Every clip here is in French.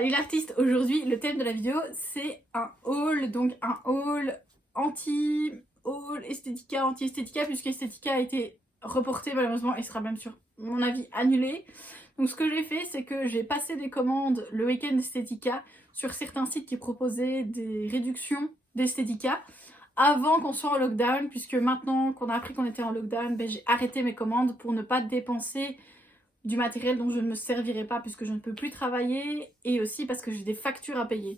Salut l'artiste, aujourd'hui le thème de la vidéo c'est un haul, donc un haul anti-haul Estetica, anti-Estetica puisque Estetica a été reporté malheureusement et sera même sur mon avis annulé. Donc ce que j'ai fait c'est que j'ai passé des commandes le week-end d'Estetica sur certains sites qui proposaient des réductions d'Estetica avant qu'on soit en lockdown, puisque maintenant qu'on a appris qu'on était en lockdown, j'ai arrêté mes commandes pour ne pas dépenser du matériel dont je ne me servirai pas puisque je ne peux plus travailler et aussi parce que j'ai des factures à payer.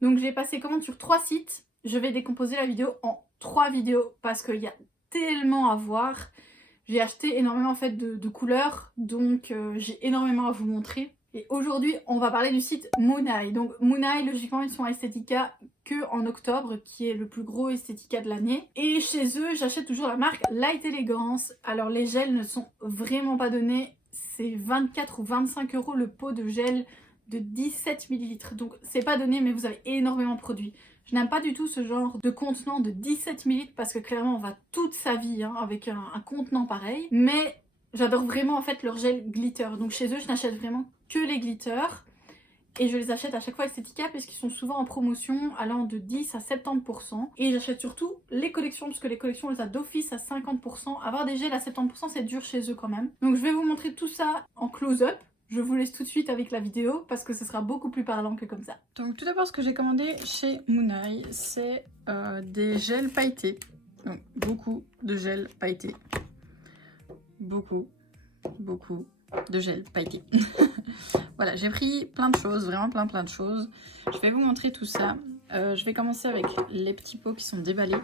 Donc j'ai passé commande sur 3 sites. Je vais décomposer la vidéo en 3 vidéos parce qu'il y a tellement à voir. J'ai acheté énormément en fait de couleurs, donc j'ai énormément à vous montrer. Et aujourd'hui on va parler du site Mooneye. Donc Mooneye, logiquement ils sont à Estetica que en octobre, qui est le plus gros Estetica de l'année. Et chez eux j'achète toujours la marque Light Elegance. Alors les gels ne sont vraiment pas donnés. C'est 24 ou 25 € le pot de gel de 17 ml. Donc c'est pas donné mais vous avez énormément de produits. Je n'aime pas du tout ce genre de contenant de 17 ml parce que clairement on va toute sa vie avec un contenant pareil. Mais j'adore vraiment en fait leur gel glitter. Donc chez eux je n'achète vraiment que les glitters. Et je les achète à chaque fois Estetica parce qu'ils sont souvent en promotion allant de 10 à 70%. Et j'achète surtout les collections parce que les collections on les a d'office à 50%. Avoir des gels à 70% c'est dur chez eux quand même. Donc je vais vous montrer tout ça en close-up. Je vous laisse tout de suite avec la vidéo parce que ce sera beaucoup plus parlant que comme ça. Donc tout d'abord ce que j'ai commandé chez Mooneye c'est des gels pailletés. Donc beaucoup de gels pailletés. Beaucoup de gel pailleté. Voilà, j'ai pris plein de choses, vraiment plein de choses. Je vais vous montrer tout ça. Je vais commencer avec les petits pots qui sont déballés.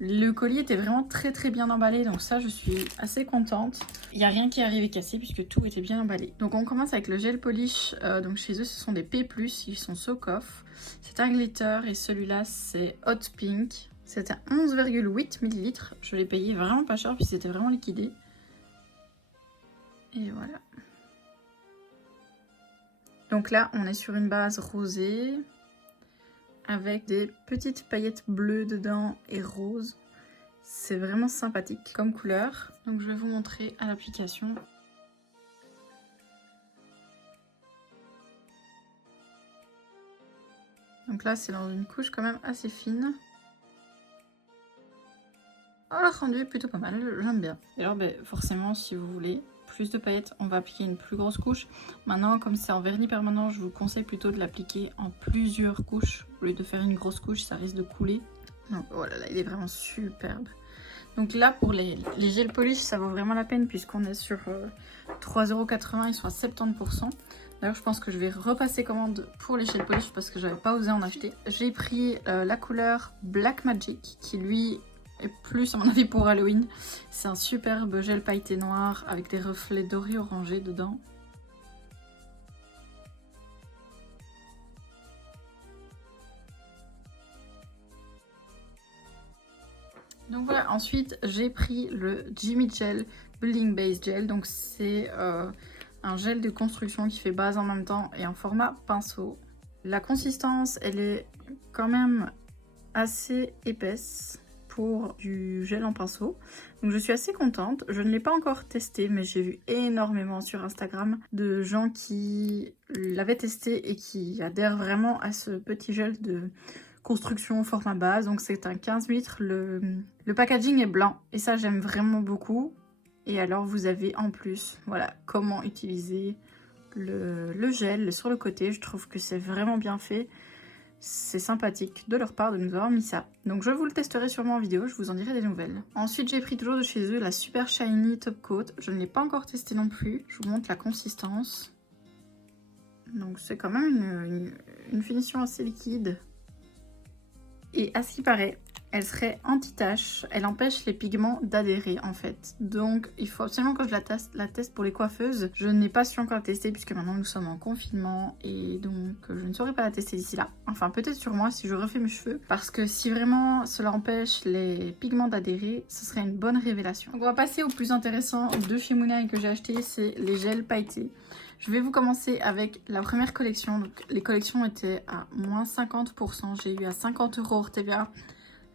Le colis était vraiment très bien emballé, donc ça je suis assez contente. Il n'y a rien qui est arrivé cassé puisque tout était bien emballé. Donc on commence avec le gel polish. Donc chez eux ce sont des P+, ils sont Sokoff. C'est un glitter et celui-là c'est Hot Pink. C'est à 11,8 ml. Je l'ai payé vraiment pas cher puisque c'était vraiment liquidé. Et voilà. Donc là, on est sur une base rosée avec des petites paillettes bleues dedans et roses. C'est vraiment sympathique comme couleur. Donc je vais vous montrer à l'application. Donc là, c'est dans une couche quand même assez fine. Oh, le rendu est plutôt pas mal, j'aime bien. Et alors, forcément, si vous voulez plus de paillettes, on va appliquer une plus grosse couche. Maintenant, comme c'est en vernis permanent, je vous conseille plutôt de l'appliquer en plusieurs couches. Au lieu de faire une grosse couche, ça risque de couler. Donc voilà, là, il est vraiment superbe. Donc là, pour les gels polish, ça vaut vraiment la peine puisqu'on est sur 3,80 €, ils sont à 70%. D'ailleurs, je pense que je vais repasser commande pour les gels polish parce que j'avais pas osé en acheter. J'ai pris la couleur Black Magic qui, lui, et plus à mon avis pour Halloween. C'est un superbe gel pailleté noir avec des reflets dorés orangés dedans. Donc voilà, ensuite j'ai pris le Jimmy Gel Building Base Gel. Donc c'est un gel de construction qui fait base en même temps et en format pinceau. La consistance elle est quand même assez épaisse pour du gel en pinceau, donc je suis assez contente. Je ne l'ai pas encore testé mais j'ai vu énormément sur Instagram de gens qui l'avaient testé et qui adhèrent vraiment à ce petit gel de construction format base. Donc c'est un 15 litres, le packaging est blanc et ça j'aime vraiment beaucoup. Et alors vous avez en plus voilà comment utiliser le gel sur le côté. Je trouve que c'est vraiment bien fait. C'est sympathique de leur part de nous avoir mis ça. Donc je vous le testerai sûrement en vidéo, je vous en dirai des nouvelles. Ensuite j'ai pris toujours de chez eux la Super Shiny Top Coat. Je ne l'ai pas encore testé non plus. Je vous montre la consistance. Donc c'est quand même une finition assez liquide. Et à ce qui paraît, elle serait anti-tache. Elle empêche les pigments d'adhérer en fait. Donc il faut absolument que je la teste pour les coiffeuses. Je n'ai pas su encore la tester puisque maintenant nous sommes en confinement. Et donc je ne saurais pas la tester d'ici là. Enfin peut-être sur moi si je refais mes cheveux. Parce que si vraiment cela empêche les pigments d'adhérer, ce serait une bonne révélation. Donc on va passer au plus intéressant de chez Mooneye que j'ai acheté. C'est les gels pailletés. Je vais vous commencer avec la première collection. Donc, les collections étaient à moins 50%. J'ai eu à 50 € hors TVA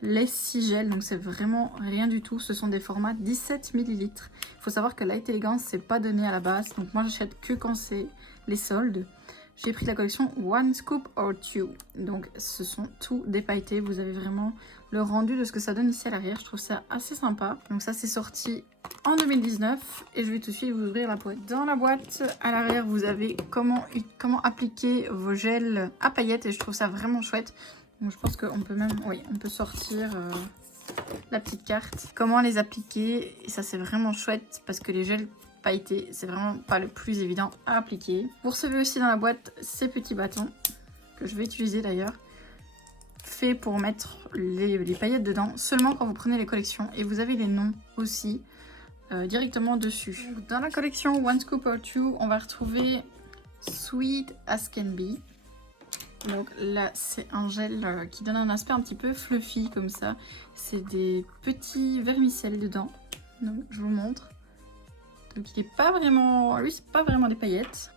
les 6 gels. Donc c'est vraiment rien du tout. Ce sont des formats 17 ml. Il faut savoir que Light Elegance c'est pas donné à la base. Donc moi j'achète que quand c'est les soldes. J'ai pris la collection One Scoop or Two. Donc ce sont tous des pailletés. Vous avez vraiment le rendu de ce que ça donne ici à l'arrière. Je trouve ça assez sympa. Donc ça c'est sorti en 2019 et je vais tout de suite vous ouvrir la boîte. Dans la boîte à l'arrière vous avez comment appliquer vos gels à paillettes et je trouve ça vraiment chouette. Donc je pense qu'on peut même, oui, on peut sortir la petite carte. Comment les appliquer et ça c'est vraiment chouette parce que les gels pailleté, c'est vraiment pas le plus évident à appliquer. Vous recevez aussi dans la boîte ces petits bâtons que je vais utiliser d'ailleurs, fait pour mettre les paillettes dedans seulement quand vous prenez les collections et vous avez les noms aussi directement dessus. Donc, dans la collection One Scoop or Two, on va retrouver Sweet as Can Be. Donc là c'est un gel qui donne un aspect un petit peu fluffy comme ça. C'est des petits vermicelles dedans. Donc je vous montre. Donc il est pas vraiment, lui c'est pas vraiment des paillettes.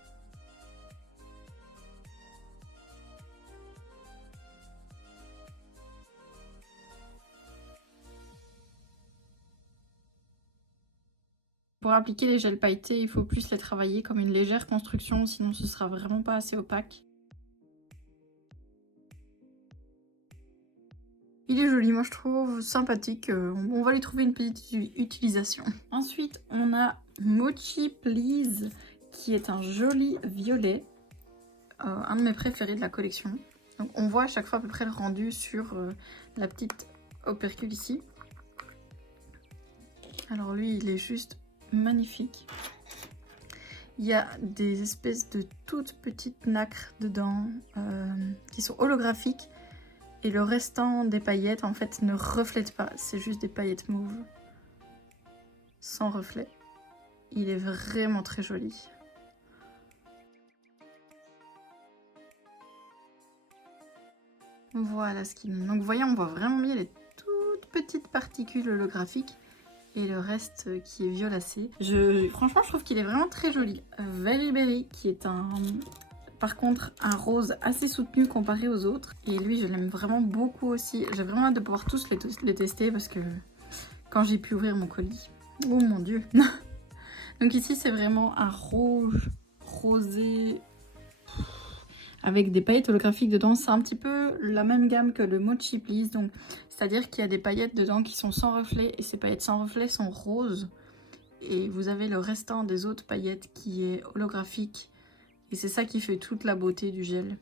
Pour appliquer les gels pailletés, il faut plus les travailler comme une légère construction, sinon ce sera vraiment pas assez opaque. Il est joli, moi je trouve sympathique. On va lui trouver une petite utilisation. Ensuite, on a Mochi Please, qui est un joli violet. Un de mes préférés de la collection. Donc on voit à chaque fois à peu près le rendu sur la petite opercule ici. Alors lui, il est juste magnifique. Il y a des espèces de toutes petites nacres dedans qui sont holographiques. Et le restant des paillettes, en fait, ne reflète pas. C'est juste des paillettes mauves. Sans reflet. Il est vraiment très joli. Voilà ce qu'il donne. Donc vous voyez, on voit vraiment bien les toutes petites particules holographiques. Et le reste qui est violacé. Franchement, je trouve qu'il est vraiment très joli. Very Berry, qui est par contre un rose assez soutenu comparé aux autres. Et lui, je l'aime vraiment beaucoup aussi. J'ai vraiment hâte de pouvoir tous les tester parce que quand j'ai pu ouvrir mon colis... Oh mon dieu. Donc ici, c'est vraiment un rouge rosé avec des paillettes holographiques dedans. C'est un petit peu la même gamme que le Mochi Please. Donc, c'est-à-dire qu'il y a des paillettes dedans qui sont sans reflet et ces paillettes sans reflet sont roses. Et vous avez le restant des autres paillettes qui est holographique. Et c'est ça qui fait toute la beauté du gel.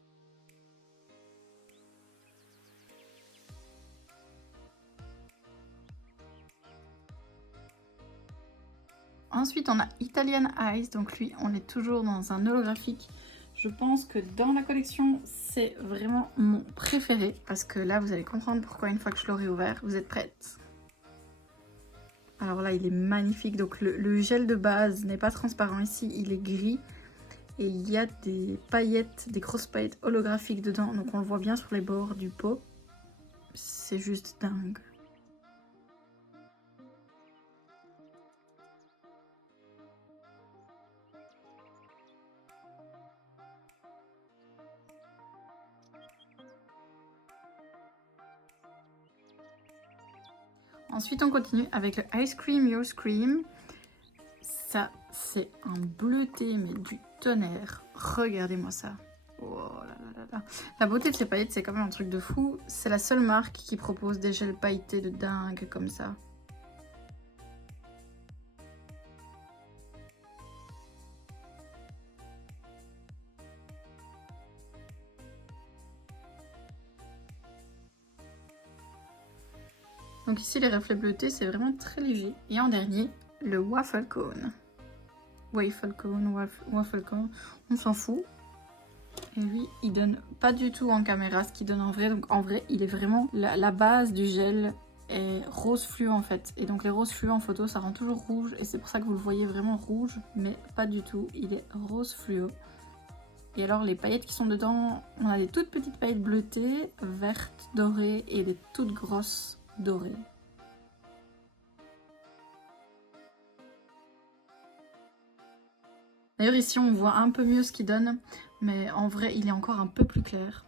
Ensuite, on a Italian Eyes. Donc lui, on est toujours dans un holographique. Je pense que dans la collection, c'est vraiment mon préféré. Parce que là, vous allez comprendre pourquoi une fois que je l'aurai ouvert. Vous êtes prêtes? Alors là, il est magnifique. Donc le gel de base n'est pas transparent ici, il est gris. Et il y a des paillettes, des grosses paillettes holographiques dedans. Donc on le voit bien sur les bords du pot. C'est juste dingue. Ensuite, on continue avec le Ice Cream Your Scream. Ça, c'est un bleuté, mais du tonnerre. Regardez-moi ça. Oh là là là là. La beauté de ces paillettes, c'est quand même un truc de fou. C'est la seule marque qui propose des gels pailletés de dingue comme ça. Donc ici, les reflets bleutés, c'est vraiment très léger. Et en dernier, le Waffle Cone. Waffle Cone, on s'en fout. Et lui, il donne pas du tout en caméra ce qu'il donne en vrai. Donc en vrai, il est vraiment... La base du gel est rose fluo en fait. Et donc les roses fluo en photo, ça rend toujours rouge. Et c'est pour ça que vous le voyez vraiment rouge. Mais pas du tout, il est rose fluo. Et alors les paillettes qui sont dedans, on a des toutes petites paillettes bleutées, vertes, dorées et des toutes grosses dorées. D'ailleurs ici on voit un peu mieux ce qu'il donne, mais en vrai il est encore un peu plus clair.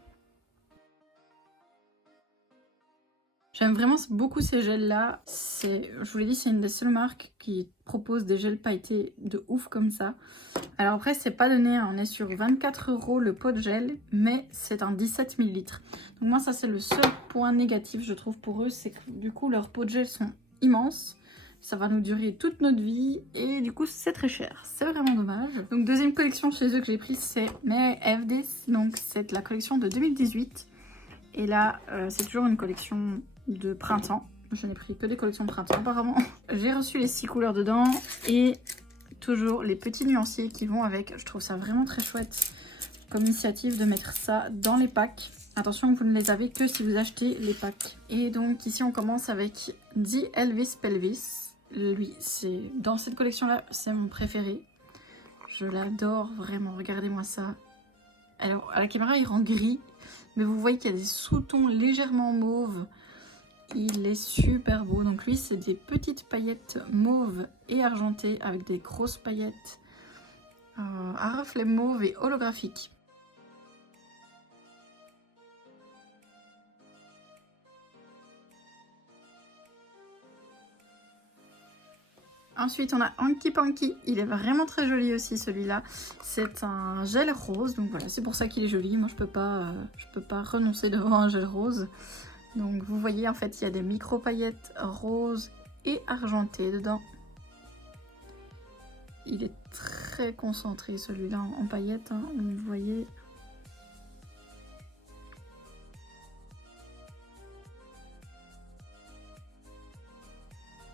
J'aime vraiment beaucoup ces gels-là. Je vous l'ai dit, c'est une des seules marques qui propose des gels pailletés de ouf comme ça. Alors après, c'est pas donné, on est sur 24 € le pot de gel, mais c'est un 17 ml. Donc moi, ça c'est le seul point négatif, je trouve, pour eux, c'est que du coup, leurs pots de gel sont immenses. Ça va nous durer toute notre vie et du coup, c'est très cher. C'est vraiment dommage. Donc deuxième collection chez eux que j'ai prise, c'est May I Have This. Donc c'est la collection de 2018. Et là, c'est toujours une collection de printemps. Je n'ai pris que des collections de printemps apparemment. J'ai reçu les 6 couleurs dedans et toujours les petits nuanciers qui vont avec. Je trouve ça vraiment très chouette comme initiative de mettre ça dans les packs. Attention, vous ne les avez que si vous achetez les packs. Et donc ici on commence avec The Elvis Pelvis. Lui, c'est dans cette collection là, c'est mon préféré. Je l'adore vraiment, regardez-moi ça. Alors à la caméra il rend gris, mais vous voyez qu'il y a des sous-tons légèrement mauves. Il est super beau. Donc lui, c'est des petites paillettes mauves et argentées avec des grosses paillettes à reflets mauve et holographiques. Ensuite, on a Hanky Panky. Il est vraiment très joli aussi, celui-là. C'est un gel rose. Donc voilà, c'est pour ça qu'il est joli. Moi, je peux pas renoncer devant un gel rose. Donc vous voyez, en fait, il y a des micro paillettes roses et argentées dedans. Il est très concentré, celui-là, en paillettes. Hein, vous voyez.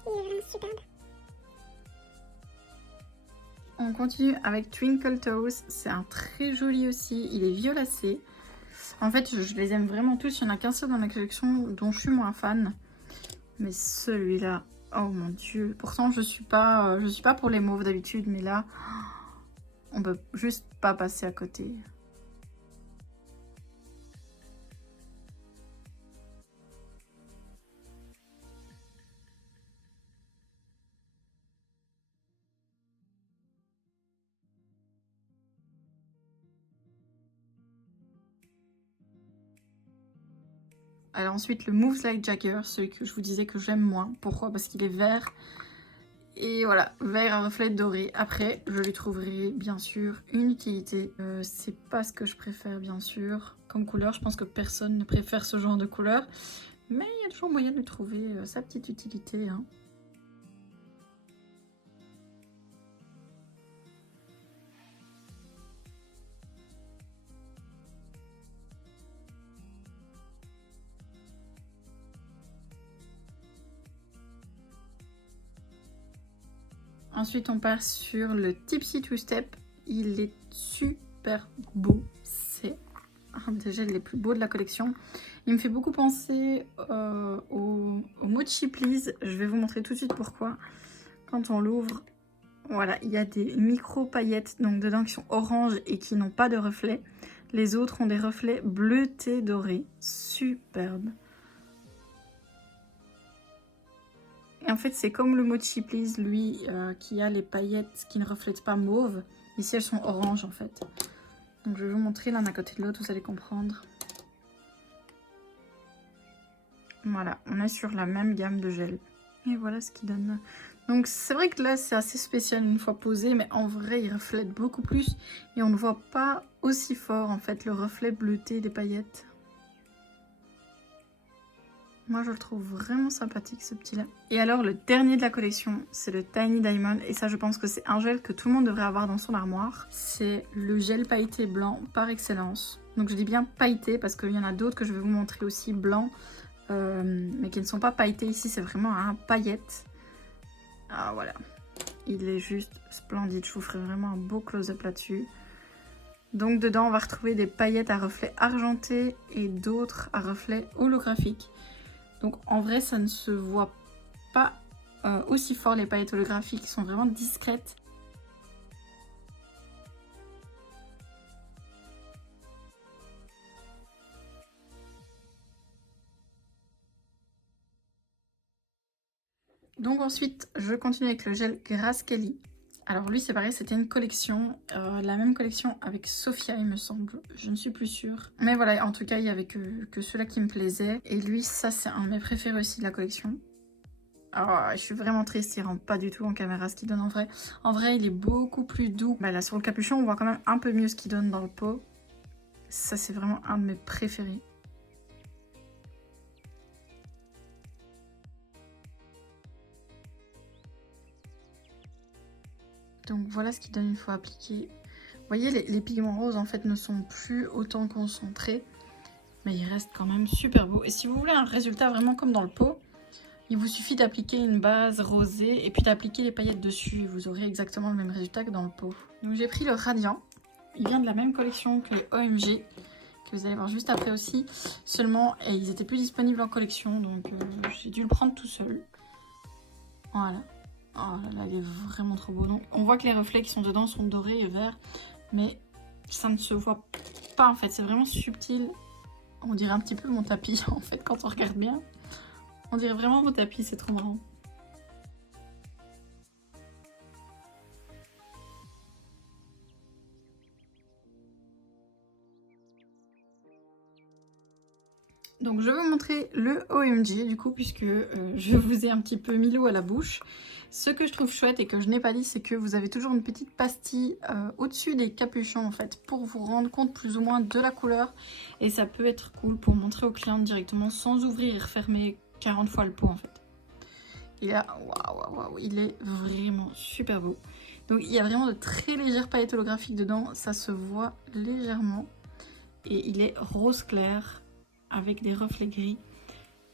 Il est vraiment superbe. On continue avec Twinkle Toes. C'est un très joli aussi. Il est violacé. En fait, je les aime vraiment tous. Il n'y en a qu'un seul dans la collection dont je suis moins fan. Mais celui-là, oh mon dieu. Pourtant, je suis pas pour les mauves d'habitude. Mais là, on peut juste pas passer à côté. Alors ensuite, le Moves Like Jagger, celui que je vous disais que j'aime moins. Pourquoi? Parce qu'il est vert. Et voilà, vert à reflet doré. Après, je lui trouverai bien sûr une utilité. C'est pas ce que je préfère bien sûr. Comme couleur, je pense que personne ne préfère ce genre de couleur. Mais il y a toujours moyen de lui trouver sa petite utilité. Hein. Ensuite, on part sur le Tipsy Two Step. Il est super beau. C'est un des gels les plus beaux de la collection. Il me fait beaucoup penser au Mochi Please. Je vais vous montrer tout de suite pourquoi. Quand on l'ouvre, voilà, il y a des micro paillettes donc dedans qui sont oranges et qui n'ont pas de reflet. Les autres ont des reflets bleutés dorés. Superbe. Et en fait, c'est comme le Mochi Please, lui, qui a les paillettes qui ne reflètent pas mauve. Ici, elles sont oranges, en fait. Donc, je vais vous montrer l'un à côté de l'autre, vous allez comprendre. Voilà, on est sur la même gamme de gel. Et voilà ce qu'il donne. Donc, c'est vrai que là, c'est assez spécial une fois posé, mais en vrai, il reflète beaucoup plus. Et on ne voit pas aussi fort, en fait, le reflet bleuté des paillettes. Moi, je le trouve vraiment sympathique, ce petit-là. Et alors, le dernier de la collection, c'est le Tiny Diamond. Et ça, je pense que c'est un gel que tout le monde devrait avoir dans son armoire. C'est le gel pailleté blanc par excellence. Donc, je dis bien pailleté parce qu'il y en a d'autres que je vais vous montrer aussi blancs. Mais qui ne sont pas pailletés. Ici, c'est vraiment un paillette. Ah, voilà. Il est juste splendide. Je vous ferai vraiment un beau close-up là-dessus. Donc, dedans, on va retrouver des paillettes à reflets argentés et d'autres à reflets holographiques. Donc en vrai, ça ne se voit pas aussi fort, les paillettes holographiques sont vraiment discrètes. Donc ensuite, je continue avec le gel Grace Kelly. Alors lui c'est pareil, c'était une collection, la même collection avec Sophia il me semble, je ne suis plus sûre. Mais voilà, en tout cas il n'y avait que ceux-là qui me plaisaient. Et lui ça c'est un de mes préférés aussi de la collection. Ah, je suis vraiment triste, il rentre pas du tout en caméra ce qu'il donne en vrai. En vrai il est beaucoup plus doux. Bah là sur le capuchon on voit quand même un peu mieux ce qu'il donne dans le pot. Ça c'est vraiment un de mes préférés. Donc voilà ce qu'il donne une fois appliqué. Vous voyez, les pigments roses en fait ne sont plus autant concentrés, mais ils restent quand même super beaux. Et si vous voulez un résultat vraiment comme dans le pot, il vous suffit d'appliquer une base rosée et puis d'appliquer les paillettes dessus. Et vous aurez exactement le même résultat que dans le pot. Donc j'ai pris le Radiant. Il vient de la même collection que les OMG, que vous allez voir juste après aussi. Seulement, et ils étaient plus disponibles en collection, donc j'ai dû le prendre tout seul. Voilà. Oh là là, il est vraiment trop beau. Donc, on voit que les reflets qui sont dedans sont dorés et verts, mais ça ne se voit pas en fait. C'est vraiment subtil. On dirait un petit peu mon tapis en fait quand on regarde bien. On dirait vraiment mon tapis, c'est trop marrant. Donc je vais vous montrer le OMG du coup puisque je vous ai un petit peu mis l'eau à la bouche. Ce que je trouve chouette et que je n'ai pas dit, c'est que vous avez toujours une petite pastille au-dessus des capuchons en fait pour vous rendre compte plus ou moins de la couleur. Et ça peut être cool pour montrer aux clients directement sans ouvrir et refermer 40 fois le pot en fait. Et là, waouh, il est vraiment super beau. Donc il y a vraiment de très légères paillettes holographiques dedans, ça se voit légèrement. Et il est rose clair avec des reflets gris.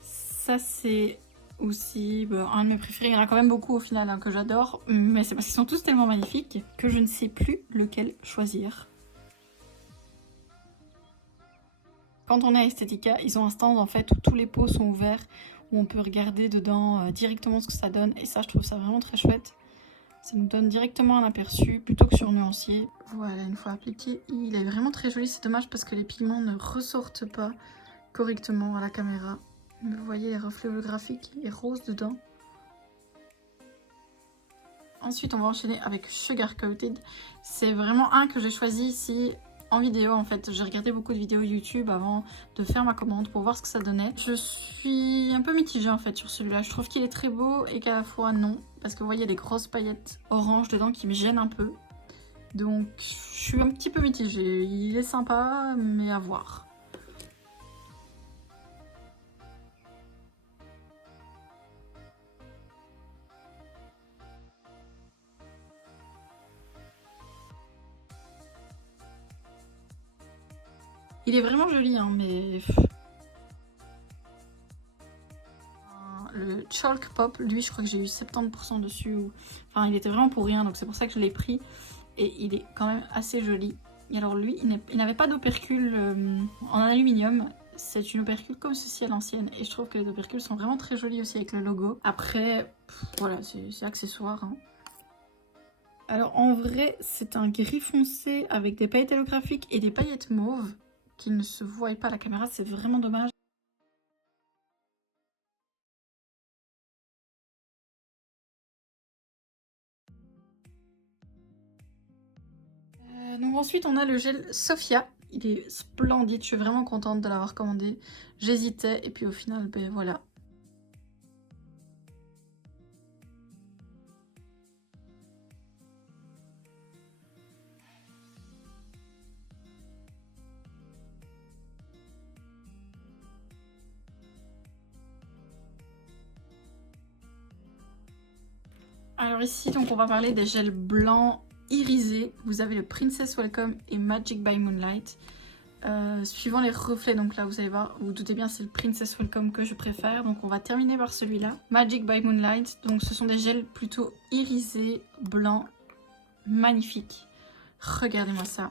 Ça c'est aussi un de mes préférés. Il y en a quand même beaucoup au final hein, que j'adore, mais c'est parce qu'ils sont tous tellement magnifiques que je ne sais plus lequel choisir. Quand on est à Estetica, ils ont un stand en fait où tous les pots sont ouverts, où on peut regarder dedans directement ce que ça donne, et ça je trouve ça vraiment très chouette. Ça nous donne directement un aperçu plutôt que sur nuancier. Voilà, une fois appliqué, il est vraiment très joli. C'est dommage parce que les pigments ne ressortent pas correctement à la caméra. Mais vous voyez les reflets holographiques et roses dedans. Ensuite, on va enchaîner avec Sugar Coated. C'est vraiment un que j'ai choisi ici en vidéo. En fait, j'ai regardé beaucoup de vidéos YouTube avant de faire ma commande pour voir ce que ça donnait. Je suis un peu mitigée en fait sur celui-là. Je trouve qu'il est très beau et qu'à la fois non. Parce que vous voyez, il y a des grosses paillettes orange dedans qui me gênent un peu. Donc, je suis un petit peu mitigée. Il est sympa, mais à voir. Il est vraiment joli, hein, mais... Le Chalk Pop, lui, je crois que j'ai eu 70% dessus. Enfin, il était vraiment pour rien, donc c'est pour ça que je l'ai pris. Et il est quand même assez joli. Et alors lui, il n'avait pas d'opercule en aluminium. C'est une opercule comme ceci à l'ancienne. Et je trouve que les opercules sont vraiment très jolies aussi avec le logo. Après, voilà, c'est accessoire. Hein. Alors en vrai, c'est un gris foncé avec des paillettes holographiques et des paillettes mauves qui ne se voient pas à la caméra. C'est vraiment dommage. Donc ensuite, on a le gel Sophia. Il est splendide, je suis vraiment contente de l'avoir commandé. J'hésitais et puis au final, ben voilà. Alors ici, donc on va parler des gels blancs irisés. Vous avez le Princess Welcome et Magic by Moonlight. Suivant les reflets, donc là vous allez voir, vous, vous doutez bien c'est le Princess Welcome que je préfère. Donc on va terminer par celui-là, Magic by Moonlight. Donc ce sont des gels plutôt irisés, blancs, magnifiques. Regardez-moi ça.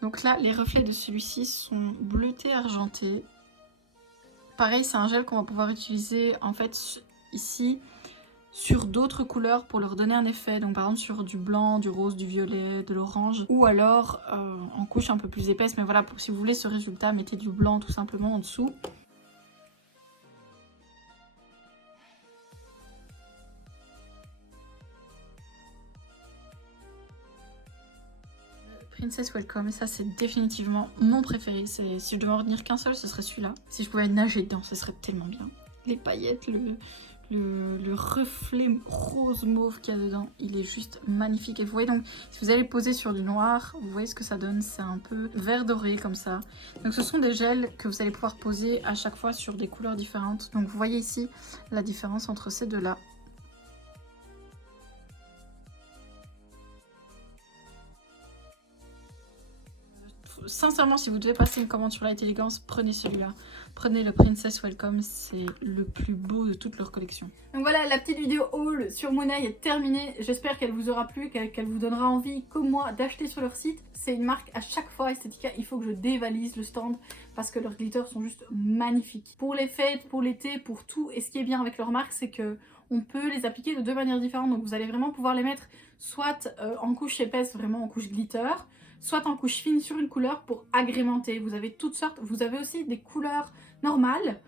Donc là les reflets de celui-ci sont bleutés argentés. Pareil, c'est un gel qu'on va pouvoir utiliser en fait ici sur d'autres couleurs pour leur donner un effet, donc par exemple sur du blanc, du rose, du violet, de l'orange, ou alors en couche un peu plus épaisse, mais voilà, pour, si vous voulez ce résultat, mettez du blanc tout simplement en dessous. Princess Welcome et ça c'est définitivement mon préféré. Si je devais en retenir qu'un seul, ce serait celui-là. Si je pouvais nager dedans, ce serait tellement bien. Les paillettes, le reflet rose mauve qu'il y a dedans, il est juste magnifique. Et vous voyez donc, si vous allez le poser sur du noir, vous voyez ce que ça donne, c'est un peu vert doré comme ça. Donc ce sont des gels que vous allez pouvoir poser à chaque fois sur des couleurs différentes. Donc vous voyez ici la différence entre ces deux-là. Sincèrement, si vous devez passer une commande sur Light Elegance, prenez celui-là. Prenez le Princess Welcome, c'est le plus beau de toute leur collection. Donc voilà, la petite vidéo haul sur Monai est terminée. J'espère qu'elle vous aura plu, qu'elle vous donnera envie, comme moi, d'acheter sur leur site. C'est une marque à chaque fois, Estetica, il faut que je dévalise le stand parce que leurs glitters sont juste magnifiques. Pour les fêtes, pour l'été, pour tout. Et ce qui est bien avec leur marque, c'est que on peut les appliquer de deux manières différentes. Donc vous allez vraiment pouvoir les mettre soit en couche épaisse, vraiment en couche glitter, soit en couche fine sur une couleur pour agrémenter. Vous avez toutes sortes, vous avez aussi des couleurs normales.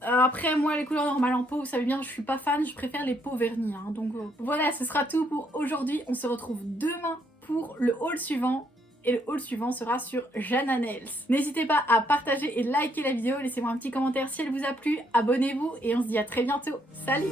Après moi les couleurs normales en peau, vous savez bien, je suis pas fan, je préfère les peaux vernies. Hein. Donc voilà, ce sera tout pour aujourd'hui. On se retrouve demain pour le haul suivant. Et le haul suivant sera sur Jana Nails. N'hésitez pas à partager et liker la vidéo, laissez-moi un petit commentaire si elle vous a plu, abonnez-vous et on se dit à très bientôt. Salut!